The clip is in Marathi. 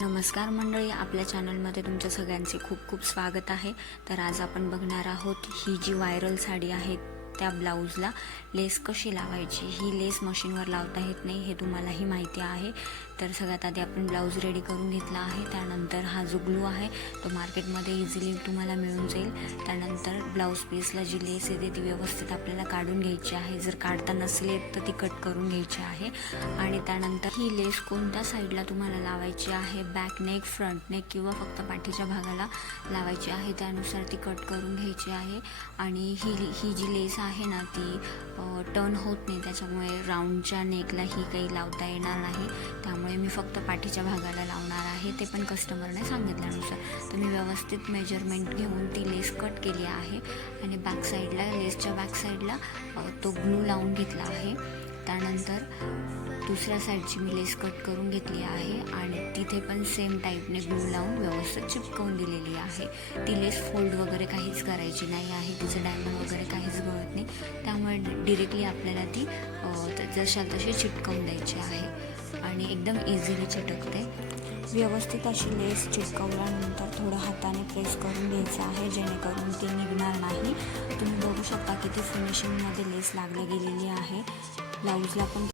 नमस्कार मंडळी आपल्या चॅनलमध्ये तुमच्या सगळ्यांचे खूप खूप स्वागत आहे. तर आज आपण बघणार आहोत ही जी व्हायरल साडी आहे त्या ब्लाऊजला लेस कशी लावायची? ही लेस मशीनवर लावता येत नाही हे तुम्हालाही माहिती आहे. तर सगळ्यात आधी आपण ब्लाऊज रेडी करून घेतला आहे. त्यानंतर हा जो ग्लू आहे तो मार्केटमध्ये इझिली तुम्हाला मिळून जाईल. त्यानंतर ब्लाऊज पीसला जी लेस येते ती व्यवस्थित आपल्याला काढून घ्यायची आहे. जर काढता नसेल येत तर ती कट करून घ्यायची आहे. आणि त्यानंतर ही लेस कोणत्या साईडला तुम्हाला लावायची आहे? बॅक नेक फ्रंट नेक किंवा फक्त पाठीच्या भागाला लावायची आहे? त्यानुसार ती कट करून घ्यायची आहे. आणि ही ही जी लेस आहे ना ती टर्न होत नाही. त्याच्यामुळे राऊंडच्या नेकला ही काही लावता येणार नाही. त्यामुळे मी फक्त पाठीच्या भागाला लावणार आहे. ते पण कस्टमरने सांगितल्यानुसार. तर मी व्यवस्थित मेजरमेंट घेऊन ती लेस कट केली आहे. आणि बॅक साईडला लेसच्या बॅक साईडला तो ग्लू लावून घेतला आहे. त्यानंतर दुसऱ्या साईडची मी लेस कट करून घेतली आहे. आणि तिथे पण सेम टाईपने ग्लू लावून व्यवस्थित चिपकवून दिलेली आहे. ती लेस फोल्ड वगैरे काहीच करायची नाही आहे. तिचं डायमंड वगैरे काहीच नाही डिरेक्टली आपल्याला ती जशा तशी चिटकवून द्यायची आहे. आणि एकदम इझिली चिटकते. व्यवस्थित अशी लेस चिटकवल्यानंतर थोडं हाताने प्रेस करून घ्यायचं आहे जेणेकरून ती निघणार नाही. तुम्ही बघू शकता किती फिनिशिंगमध्ये लेस लागली गेलेली आहे. ब्लाऊजला पण